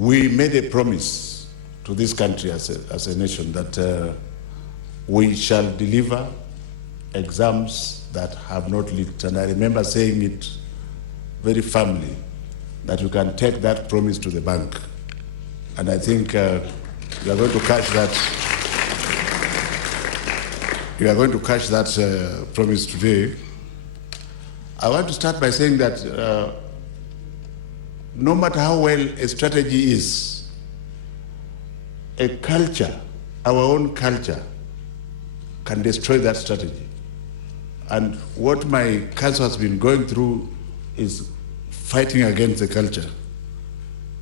We made a promise to this country as a nation that we shall deliver exams that have not leaked. And I remember saying it very firmly, that you can take that promise to the bank. And I think you are going to catch that. You are going to catch that promise today. I want to start by saying that no matter how well a strategy is, a culture, our own culture, can destroy that strategy. And what my council has been going through is fighting against the culture,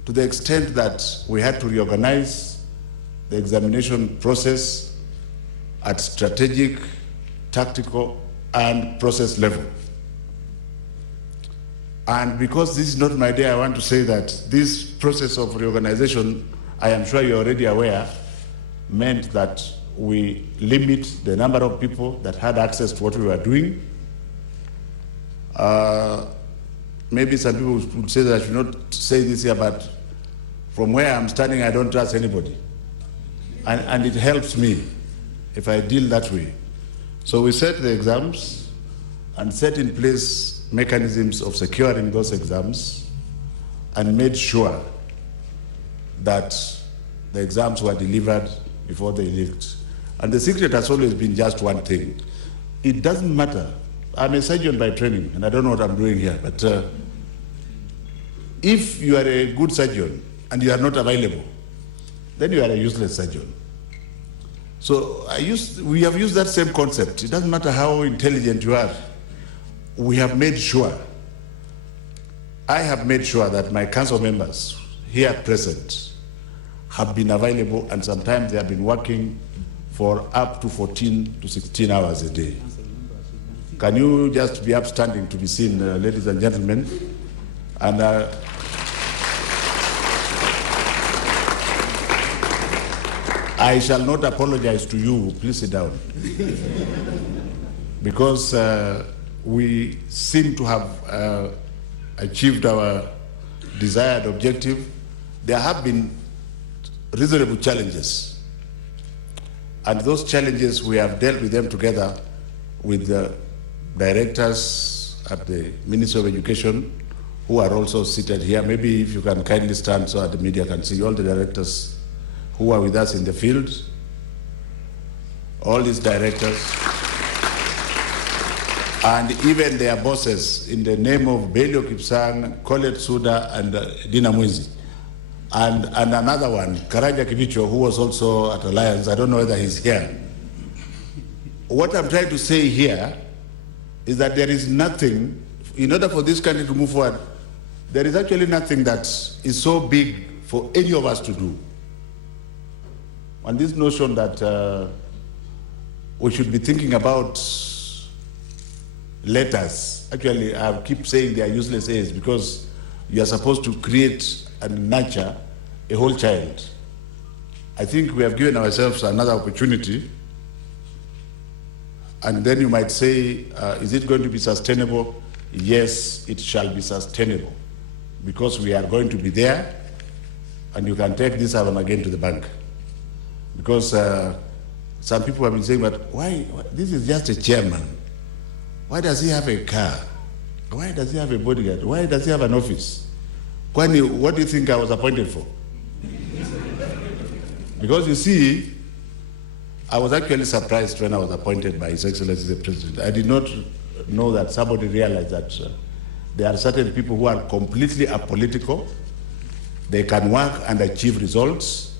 to the extent that we had to reorganize the examination process at strategic, tactical, and process level. And because this is not my day, I want to say that this process of reorganization, I am sure you're already aware, meant that we limit the number of people that had access to what we were doing. Maybe some people would say that I should not say this here, but from where I'm standing, I don't trust anybody. And it helps me if I deal that way. So we set the exams and set in place mechanisms of securing those exams and made sure that the exams were delivered before they leaked. And the secret has always been just one thing. It doesn't matter. I'm a surgeon by training, and I don't know what I'm doing here, but if you are a good surgeon and you are not available, then you are a useless surgeon. So we have used that same concept. It doesn't matter how intelligent you are. We have made sure, I have made sure that my council members here present have been available, and sometimes they have been working for up to 14 to 16 hours a day. Can you just be upstanding to be seen, ladies and gentlemen? And I shall not apologize to you. Please sit down. Because we seem to have achieved our desired objective. There have been reasonable challenges, and those challenges we have dealt with them together with the directors at the Ministry of Education, who are also seated here. Maybe if you can kindly stand so that the media can see all the directors who are with us in the field, all these directors, and even their bosses, in the name of Belio Kipsang, Colette Suda, and Dina Mwezi. And another one, Karaja Kivicho, who was also at Alliance. I don't know whether he's here. What I'm trying to say here is that there is nothing, in order for this country to move forward, there is actually nothing that is so big for any of us to do. And this notion that we should be thinking about letters, actually I keep saying they are useless A's, because you are supposed to create and nurture a whole child. I think we have given ourselves another opportunity, and then you might say, is it going to be sustainable? Yes, it shall be sustainable, because we are going to be there, and you can take this album again to the bank. Because some people have been saying, but why, this is just a chairman. Why does he have a car? Why does he have a bodyguard? Why does he have an office? What do you think I was appointed for? Because you see, I was actually surprised when I was appointed by His Excellency the President. I did not know that somebody realized that there are certain people who are completely apolitical. They can work and achieve results.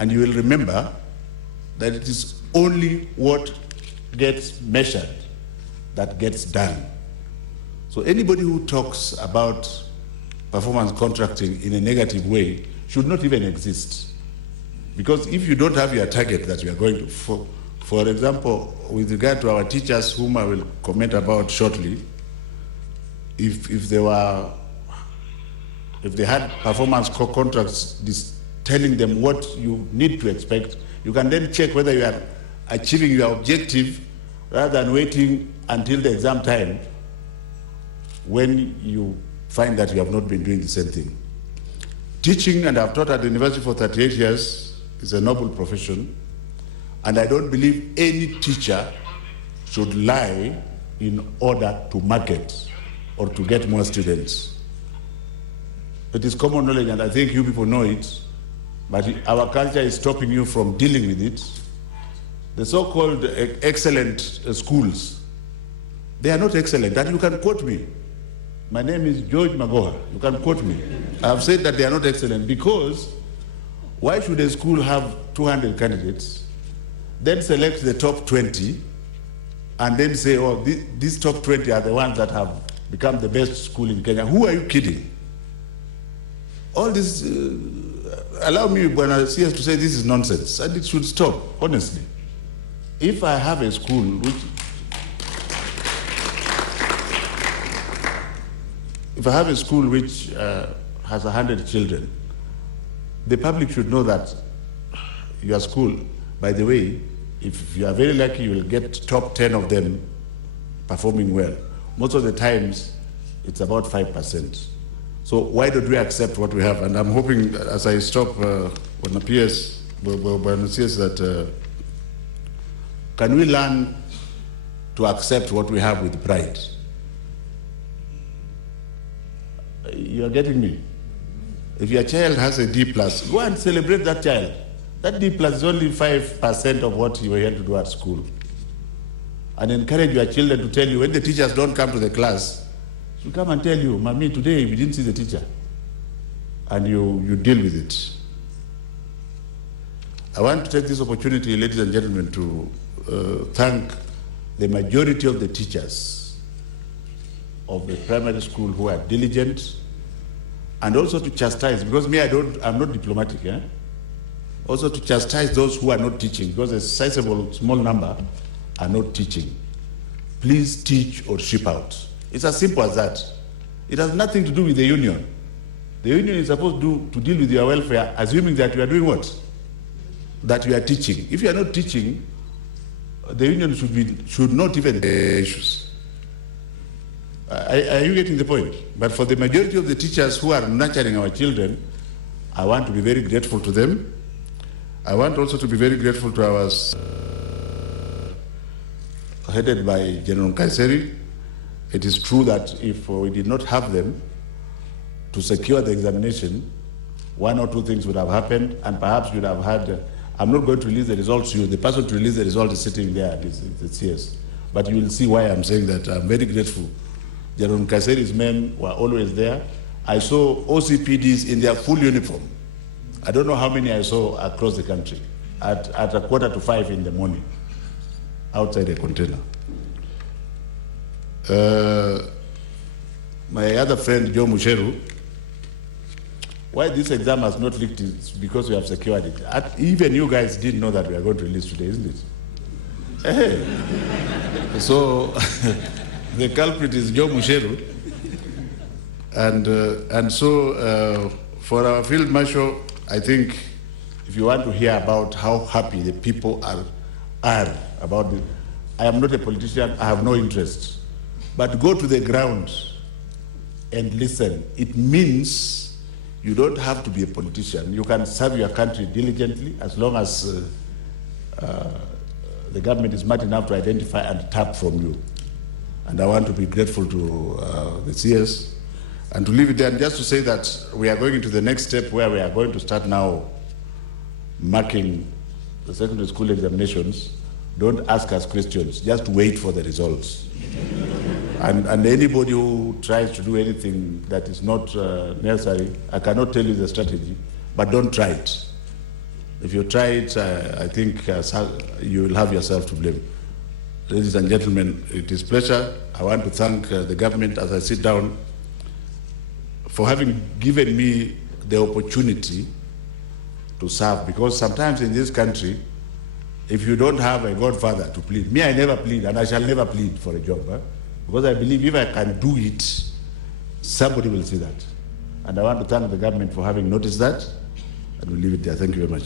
And you will remember that it is only what gets measured that gets done. So anybody who talks about performance contracting in a negative way should not even exist. Because if you don't have your target that you are going to, for example, with regard to our teachers, whom I will comment about shortly, if they had performance contracts telling them what you need to expect, you can then check whether you are achieving your objective rather than waiting until the exam time when you find that you have not been doing the same thing. Teaching, and I've taught at the university for 38 years, is a noble profession, and I don't believe any teacher should lie in order to market or to get more students. It is common knowledge, and I think you people know it, but our culture is stopping you from dealing with it. The so-called excellent schools, they are not excellent, and you can quote me. My name is George Magoha. You can quote me. I have said that they are not excellent because why should a school have 200 candidates, then select the top 20, and then say, oh, these top 20 are the ones that have become the best school in Kenya? Who are you kidding? All this, allow me, Bwana CS, to say this is nonsense, and it should stop, honestly. If I have a school which, has 100 children, the public should know that your school, by the way, if you are very lucky, you will get top 10 of them performing well. Most of the times, it's about 5%. So why don't we accept what we have? And I'm hoping, as I stop, when appears, that can we learn to accept what we have with pride? You are getting me? If your child has a D+, go and celebrate that child. That D+ is only 5% of what you were here to do at school. And encourage your children to tell you, when the teachers don't come to the class, you come and tell you, Mommy, today we didn't see the teacher. And you deal with it. I want to take this opportunity, ladies and gentlemen, to thank the majority of the teachers of the primary school who are diligent, and also to chastise, because I'm not diplomatic, eh? Also to chastise those who are not teaching, because a sizable, small number are not teaching. Please teach or ship out. It's as simple as that. It has nothing to do with the union. The union is supposed to deal with your welfare, assuming that you are doing what? That you are teaching. If you are not teaching, the union should not even issues. Are you getting the point? But for the majority of the teachers who are nurturing our children, I want to be very grateful to them. I want also to be very grateful to our headed by General Kaiseri. It is true that if we did not have them to secure the examination, one or two things would have happened, and perhaps you'd have had, I'm not going to release the results to you. The person to release the result is sitting there, the CS. But you will see why I'm saying that. I'm very grateful. General Kaiseri's men were always there. I saw OCPDs in their full uniform. I don't know how many I saw across the country at 4:45 in the morning, outside a container. My other friend, Joe Musheru, why this exam has not leaked is because we have secured it. Even you guys didn't know that we are going to release today, isn't it? Hey. So the culprit is Joe Musheru. And so for our field marshal, I think if you want to hear about how happy the people are about it, I am not a politician, I have no interest. But go to the ground and listen. It means you don't have to be a politician. You can serve your country diligently as long as the government is smart enough to identify and tap from you. And I want to be grateful to the CS and to leave it there. And just to say that we are going into the next step where we are going to start now marking the secondary school examinations. Don't ask us questions, just wait for the results. And anybody who tries to do anything that is not necessary, I cannot tell you the strategy, but don't try it. If you try it, I think you will have yourself to blame. Ladies and gentlemen, it is a pleasure. I want to thank the government as I sit down for having given me the opportunity to serve, because sometimes in this country, if you don't have a godfather to plead, me, I never plead, and I shall never plead for a job, because I believe if I can do it, somebody will see that. And I want to thank the government for having noticed that, and we'll leave it there. Thank you very much.